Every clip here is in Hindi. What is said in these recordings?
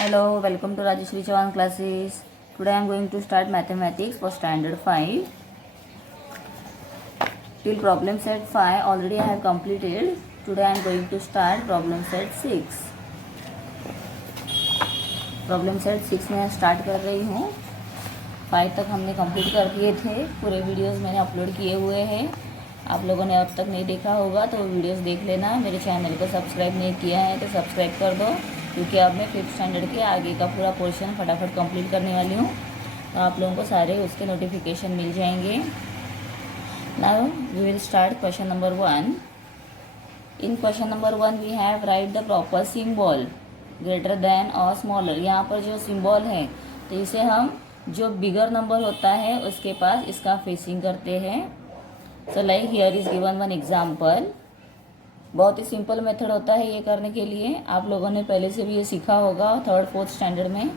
Hello, welcome to Rajeshri Chavan classes. Today I am going to start mathematics for standard 5. Till problem set 5 already I have completed. Today I am going to start problem set 6. Problem set 6 में स्टार्ट कर रही हूँ। 5 तक हमने कंप्लीट कर दिए थे। पूरे वीडियोस मैंने अपलोड किए हुए हैं। आप लोगों ने अब तक नहीं देखा होगा तो वीडियोस देख लेना। मेरे चैनल को सब्सक्राइब नहीं किया है तो सब्सक्राइब कर दो, क्योंकि अब मैं 5th स्टैंडर्ड के आगे का पूरा पोर्शन फटाफट कंप्लीट करने वाली हूँ, तो आप लोगों को सारे उसके नोटिफिकेशन मिल जाएंगे। Now we will start question number 1। In question number 1 we have write the proper symbol greater than और स्मॉलर। यहाँ पर जो सिंबल है तो इसे हम जो बिगर नंबर होता है उसके पास इसका फेसिंग करते हैं। So like here is given one example. बहुत ही सिंपल मेथड होता है ये करने के लिए। आप लोगों ने पहले से भी ये सीखा होगा 3rd 4th स्टैंडर्ड में।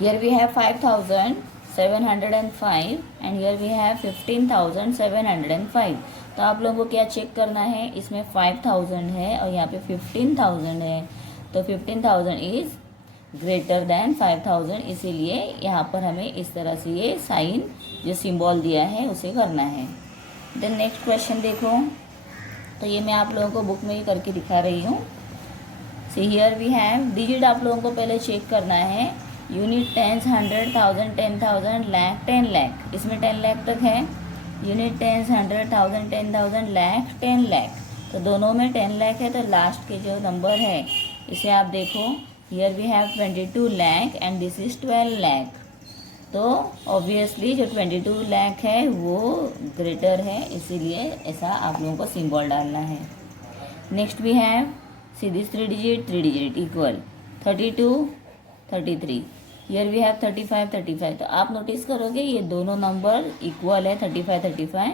Here we have 5705 and here we have 15705। तो आप लोगों को क्या चेक करना है, इसमें 5000 है और यहाँ पे 15000 है, तो 15000 इज ग्रेटर देन 5000, इसीलिए यहाँ पर हमें इस तरह से ये साइन जो सिंबल दिया है उसे करना है। देन नेक्स्ट क्वेश्चन देखो, तो ये मैं आप लोगों को बुक में ही करके दिखा रही हूँ। See here we have digit आप लोगों को पहले चेक करना है। यूनिट, टेंस, 100, 1000, 10,000, लाख, 10 लाख, इसमें 10 लाख तक है। यूनिट, टेंस, 100, 1000, 10,000, लाख, 10 लाख, तो दोनों में 10 लाख है, तो लास्ट के जो नंबर है इसे आप देखो। Here we have 22 lakh and this is 12 lakh, तो ऑब्वियसली जो 22 लाख है वो ग्रेटर है, इसीलिए ऐसा आप लोगों को सिंबल डालना है। Next we have see this 3 digit equal 32 33। Here we have 35 35, तो आप नोटिस करोगे ये दोनों नंबर इक्वल है 35 35,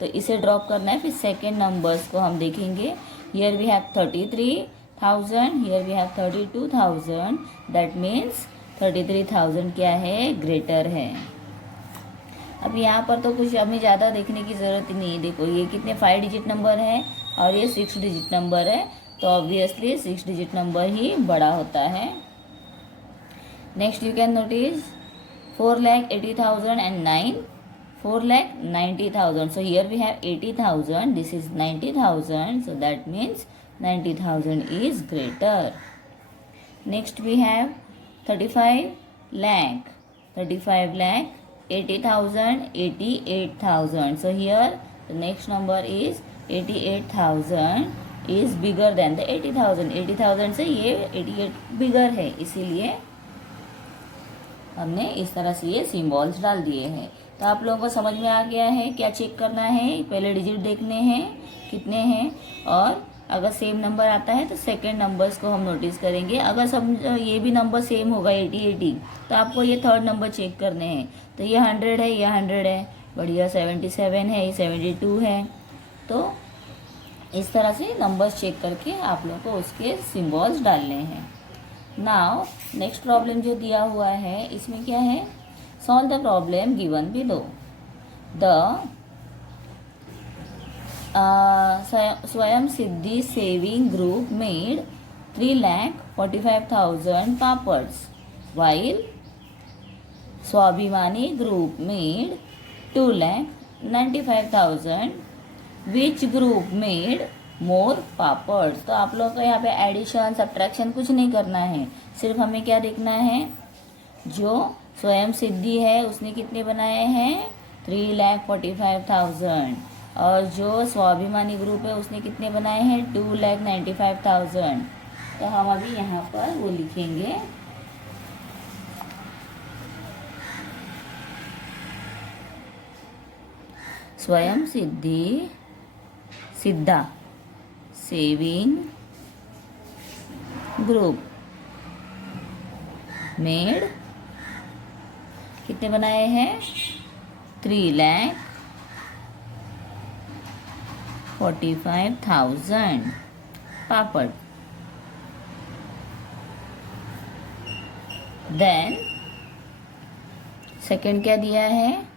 तो इसे ड्रॉप करना है। फिर सेकेंड नंबर्स को हम देखेंगे। Here we have 33,000, here we have 32,000, that means 33,000 क्या है, ग्रेटर है। अब यहाँ पर तो कुछ हमें ज़्यादा देखने की ज़रूरत ही नहीं है। देखो ये कितने 5 डिजिट नंबर है और ये 6 डिजिट नंबर है, तो ऑब्वियसली 6 डिजिट नंबर ही बड़ा होता है। Next you can notice 4,80,000 and 9, 4,90,000, so here we have 80,000, this is 90,000, so that means 90,000 is greater. Next we have 35 lakh, 35 lakh, 80,000, 88,000, so here the next number is 88,000 is bigger than the 80,000। 80,000 से ये 88 बिगर है, इसीलिए हमने इस तरह से ये सिम्बॉल्स डाल दिए हैं। तो आप लोगों को समझ में आ गया है क्या चेक करना है। पहले डिजिट देखने हैं कितने हैं, और अगर सेम नंबर आता है तो सेकंड नंबर्स को हम नोटिस करेंगे। अगर सब ये भी नंबर सेम होगा 80 80, तो आपको ये थर्ड नंबर चेक करने हैं। तो ये 100 है, ये 100 है, बढ़िया 77 है, ये 72 है। तो इस तरह से नंबर्स चेक करके आप लोगों को उसके सिम्बॉल्स डालने हैं। नाउ नेक्स्ट प्रॉब्लम जो दिया हुआ है इसमें क्या है, solve the problem given below. The Swayam Siddhi saving group made 3,45,000 papads, while Swabhimani group made 2,95,000। Which group made more papads. तो आप लोग को यहाँ पे एडिशन सब्ट्रैक्शन कुछ नहीं करना है, सिर्फ हमें क्या देखना है, जो स्वयं सिद्धि है उसने कितने बनाए हैं 3,45,000, और जो स्वाभिमानी ग्रुप है उसने कितने बनाए हैं 2,95,000। तो हम अभी यहाँ पर वो लिखेंगे, स्वयं सिद्धि सिद्धा सेविंग ग्रुप मेड कितने बनाए हैं 3,45,000 पापड़। देन सेकंड क्या दिया है,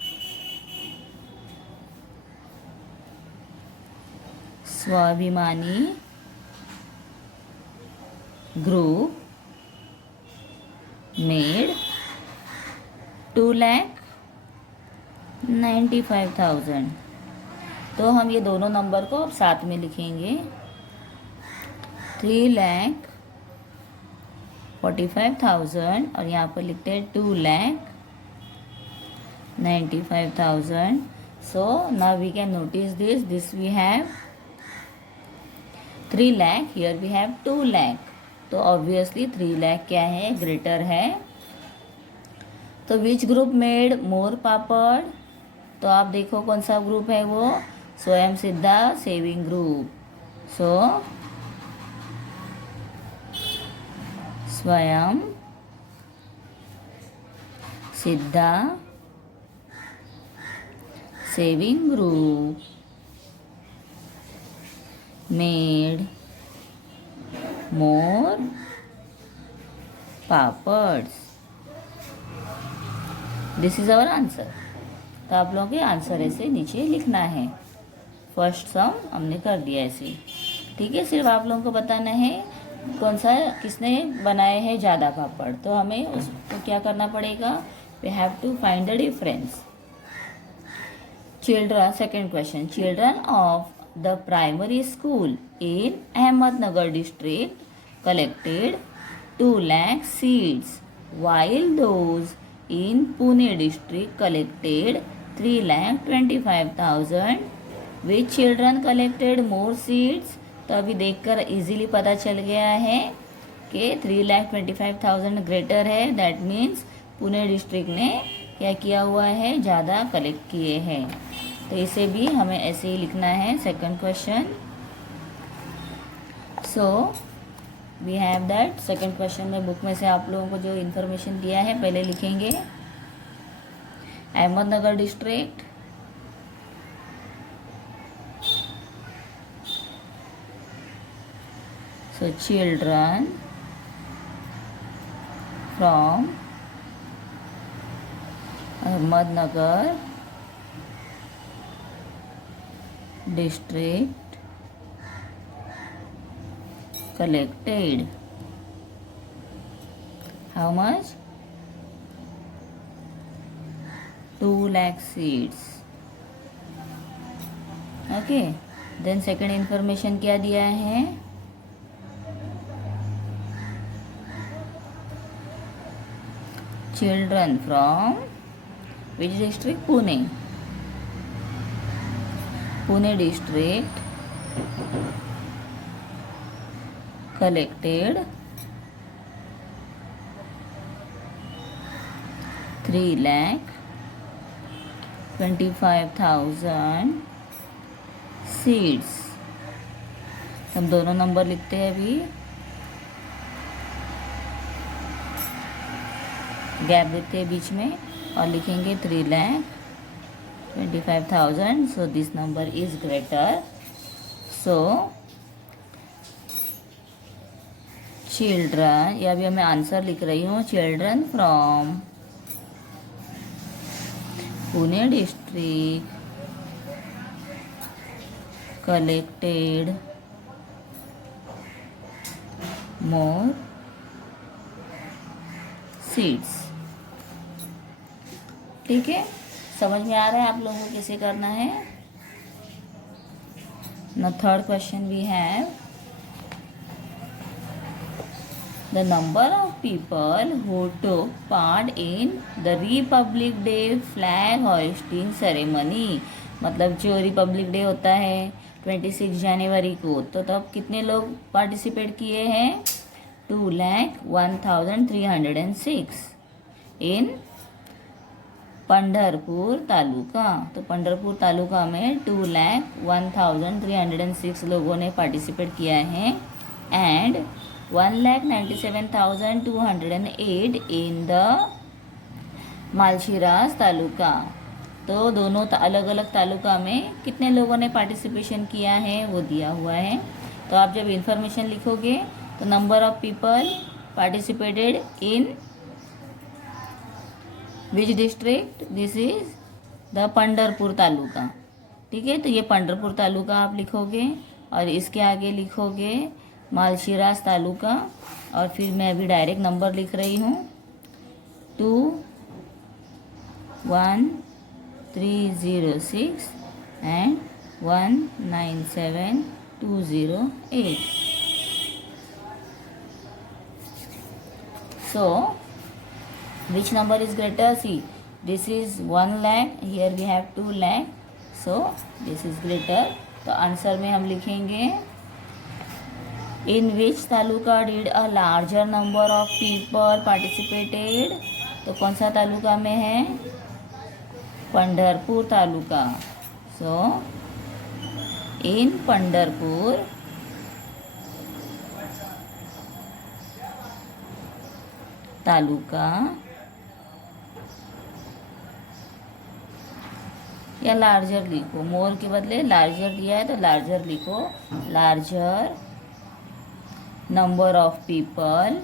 स्वाभिमानी ग्रुप मेड 2,95,000। तो हम ये दोनों नंबर को अब साथ में लिखेंगे। 3,45,000 और यहाँ पर लिखते हैं 2,95,000। So now we can notice this we have 3 lakh, here we have 2 lakh. तो ऑब्वियसली 3 लाख क्या है, ग्रेटर है। तो विच ग्रुप मेड मोर पापड़? तो आप देखो कौन सा ग्रुप है वो, स्वयं Siddha saving group. So Swayam Siddha saving group made more papads. This is our answer. तो आप लोगों के आंसर ऐसे नीचे लिखना है। फर्स्ट सम हमने कर दिया ऐसे, ठीक है। सिर्फ आप लोगों को बताना है कौन सा किसने बनाए हैं ज़्यादा पापड़। तो हमें उसको क्या करना पड़ेगा, we have to find the difference. Children, second question, children of the primary school in Ahmednagar district collected 2 lakh seeds, while those in Pune district collected 3,25,000. Which children collected more seeds? तो अभी देखकर इजीली पता चल गया है कि 3,25,000 ग्रेटर है। दैट मीन्स पुणे डिस्ट्रिक्ट ने क्या किया हुआ है, ज़्यादा कलेक्ट किए हैं। तो इसे भी हमें ऐसे ही लिखना है, second question. So we have that. Second question में बुक में से आप लोगों को जो इन्फॉर्मेशन दिया है पहले लिखेंगे। Ahmednagar district, so children from Ahmednagar district collected how much, 2 lakh seeds. Okay, then second information क्या दिया है, children from which district, Pune, Pune district collected 3,25,000 seeds। हम दोनों नंबर लिखते हैं, अभी गैप देते हैं बीच में और लिखेंगे 3,25,000। So this number is greater. So children, या अभी मैं आंसर लिख रही हूँ, children from Pune district collected more seeds. ठीक है, समझ में आ रहा है आप लोगों को कैसे करना है। ना third question we have, the number of people who took part in the Republic Day flag hoisting ceremony। मतलब जो रिपब्लिक डे होता है 26 जनवरी को, तो तब कितने लोग पार्टिसिपेट किए हैं, 2,01,306 इन पंढरपुर तालुका। तो पंढरपुर तालुका में 2,01,306 लोगों ने पार्टिसिपेट किया है एंड 1,97,208 इन द मालशिरास तालुका। तो दोनों अलग अलग तालुका में कितने लोगों ने पार्टिसिपेशन किया है वो दिया हुआ है। तो आप जब इंफॉर्मेशन लिखोगे तो number of people participated in which district, this is the Pandharpur taluka. ठीक है, तो ये पंढरपुर तालुका आप लिखोगे और इसके आगे लिखोगे मालशिरास तालुका, और फिर मैं अभी डायरेक्ट नंबर लिख रही हूँ 21306 and 197208. So which number is greater? See, this is 1 lakh, here we have 2 lakh, so this is greater. तो आंसर में हम लिखेंगे in which taluka did a larger number of people participated. तो कौन सा तालुका में है? पंढरपुर तालुका. सो इन पंढरपुर तालुका, या लार्जर लिखो, मोर के बदले लार्जर दिया है तो लार्जर लिखो. Larger number of people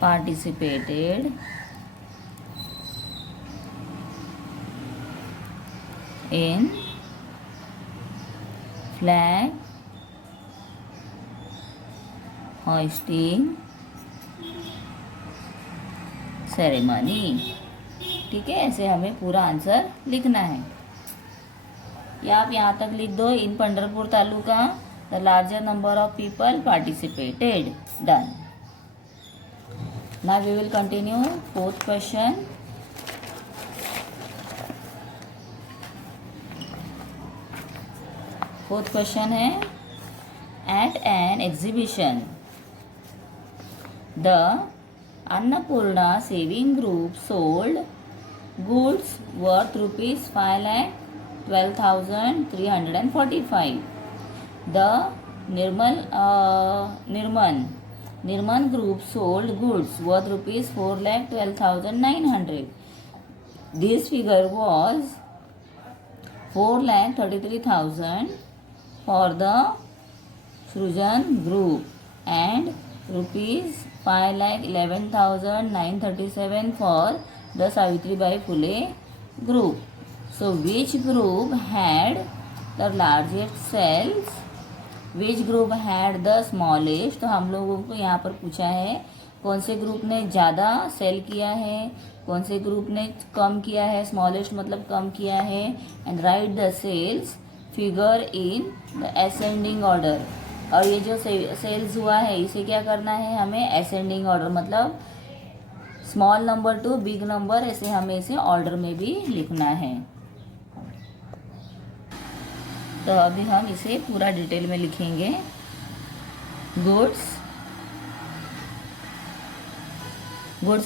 participated in flag hoisting ceremony. ठीक है, ऐसे हमें पूरा आंसर लिखना है. या आप यहाँ तक लिख दो, in Pandharpur taluka the larger number of people participated. Done. Now we will continue fourth question. फोर्थ क्वेश्चन है at an exhibition the Annapurna Saving Group sold goods worth rupees 5,12,345. The Nirman Group sold goods worth rupees 4,12,900. This figure was 4,33,000 for the Srujan Group and rupees 5,11,937 for the Savitribai Phule group. So which group had the largest sales? Which group had the smallest? तो हम लोगों को यहाँ पर पूछा है कौन से ग्रुप ने ज़्यादा सेल किया है, कौन से ग्रुप ने कम किया है. स्मॉलेस्ट मतलब कम किया है. And write the sales figure in the ascending order. और ये जो सेल्स हुआ है इसे क्या करना है हमें? असेंडिंग ऑर्डर, मतलब small number two big number, ऐसे हमें इसे ऑर्डर में भी लिखना है. तो अभी हम इसे पूरा डिटेल में लिखेंगे. गुड्स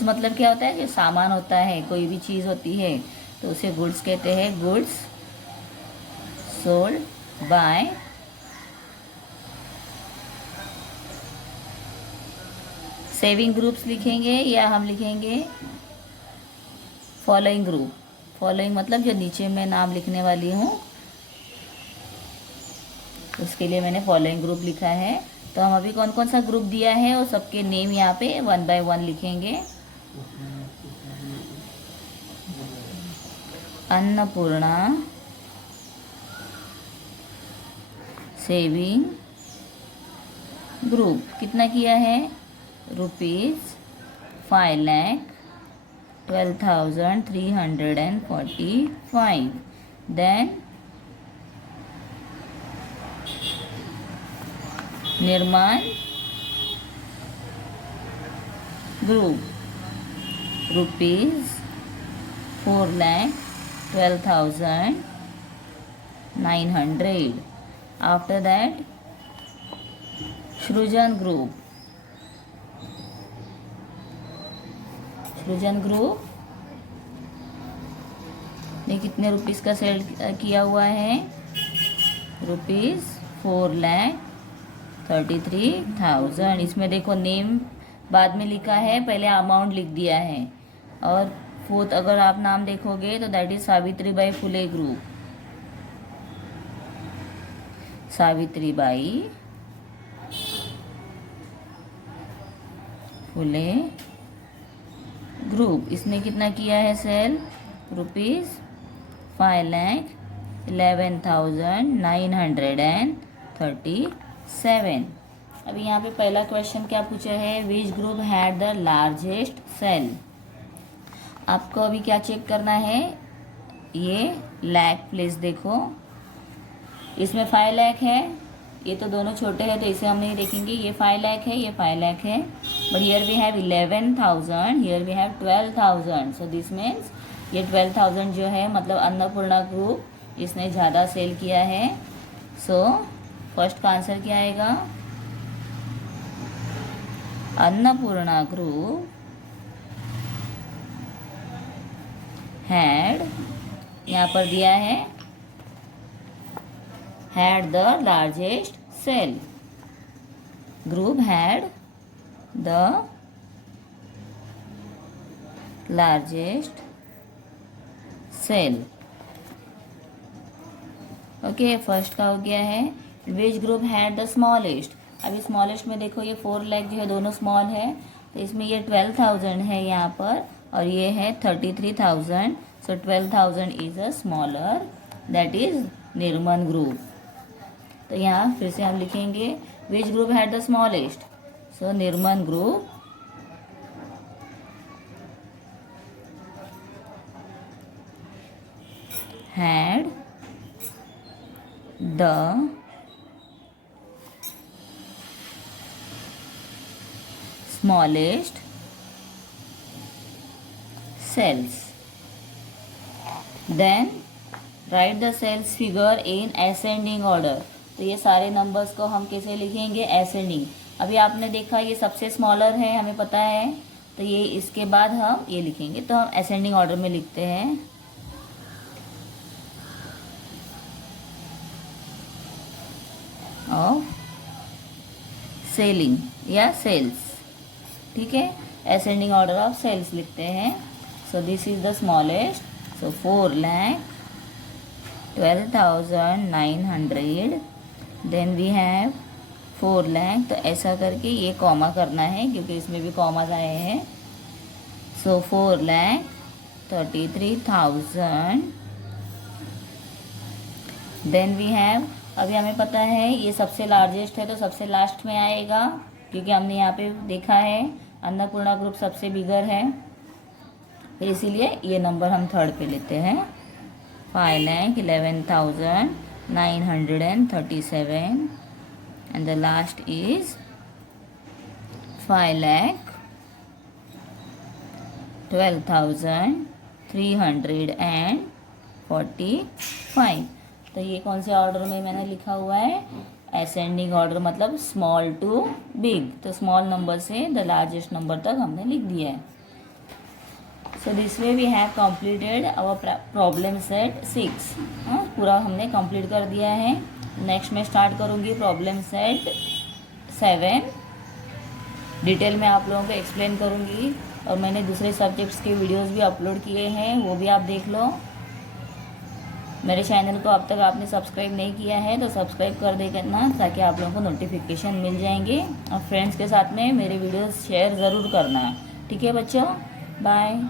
मतलब क्या होता है? जो सामान होता है, कोई भी चीज़ होती है तो उसे गुड्स कहते हैं. Goods sold by saving groups लिखेंगे या हम लिखेंगे फॉलोइंग ग्रुप. फॉलोइंग मतलब जो नीचे मैं नाम लिखने वाली हूँ उसके लिए मैंने फॉलोइंग ग्रुप लिखा है. तो हम अभी कौन कौन सा ग्रुप दिया है वो सबके नेम यहाँ पे 1 by 1 लिखेंगे. अन्नपूर्णा सेविंग ग्रुप कितना किया है? ₹5,12,345. देन निर्माण ग्रुप ₹4,12,900. After that सृजन ग्रुप ने कितने रुपीस का सेल किया हुआ है? ₹4,33,000. इसमें देखो नेम बाद में लिखा है, पहले अमाउंट लिख दिया है. और फोर्थ अगर आप नाम देखोगे तो that is Savitribai Phule group. Savitribai Phule group. इसने कितना किया है सेल? ₹5,11,935. 7। अभी यहाँ पे पहला क्वेश्चन क्या पूछा है, which group had the largest sale. आपको अभी क्या चेक करना है, ये लाख प्लीज देखो, इसमें 5 लाख है, ये तो दोनों छोटे हैं तो इसे हम नहीं देखेंगे, ये 5 लाख है, ये 5 लाख है, but here we have 11,000, here we have 12,000, so this means ये 12,000 जो है मतलब अन्नपूर्णा ग्रुप इसने ज़्यादा सेल किया है। सो फर्स्ट का आंसर क्या आएगा, अन्नपूर्णा ग्रुप हैड, यहाँ पर दिया है had the largest cell, group had the largest cell। Okay, first का हो गया है, which group had the smallest. अभी स्मॉलेस्ट में देखो ये 4 लाख जो है दोनों स्मॉल है, तो इसमें ये 12,000 है यहाँ पर और ये है 33,000, so 12,000 is a smaller, that is Nirman group. तो यहाँ फिर से हम लिखेंगे which group had the smallest, so Nirman group had the smallest cells, then write the cells figure in ascending order। तो ये सारे नंबर्स को हम कैसे लिखेंगे, असेंडिंग। अभी आपने देखा ये सबसे स्मॉलर है, हमें पता है, तो ये इसके बाद हम ये लिखेंगे, तो हम असेंडिंग ऑर्डर में लिखते हैं। ऑफ सेलिंग या सेल्स, ठीक है, असेंडिंग ऑर्डर ऑफ सेल्स लिखते हैं। So this is the smallest, so 4,12,900, then we have 4 lakh, तो ऐसा करके ये कॉमा करना है क्योंकि इसमें भी कॉमाज आए हैं। सो 4,33,000, देन वी हैव, अभी हमें पता है ये सबसे लार्जेस्ट है तो सबसे लास्ट में आएगा क्योंकि हमने यहाँ पे देखा है अन्नपूर्णा ग्रुप सबसे बिगर है, फिर इसीलिए ये नंबर हम थर्ड पे लेते हैं। 5,11,937 and the last is 5,12,345। तो ये कौन से ऑर्डर में मैंने लिखा हुआ है, असेंडिंग ऑर्डर, मतलब स्मॉल टू बिग, तो स्मॉल नंबर से द लार्जेस्ट नंबर तक हमने लिख दिया है। So this way we have completed our problem set 6। पूरा हमने कंप्लीट कर दिया है। नेक्स्ट मैं स्टार्ट करूँगी प्रॉब्लम सेट 7, डिटेल में आप लोगों को एक्सप्लेन करूँगी, और मैंने दूसरे सब्जेक्ट्स के वीडियोस भी अपलोड किए हैं, वो भी आप देख लो। मेरे चैनल को अब तक आपने सब्सक्राइब नहीं किया है तो सब्सक्राइब कर देना ताकि आप लोगों को नोटिफिकेशन मिल जाएंगे, और फ्रेंड्स के साथ में मेरे वीडियोस शेयर ज़रूर करना, ठीक है बच्चों, बाय।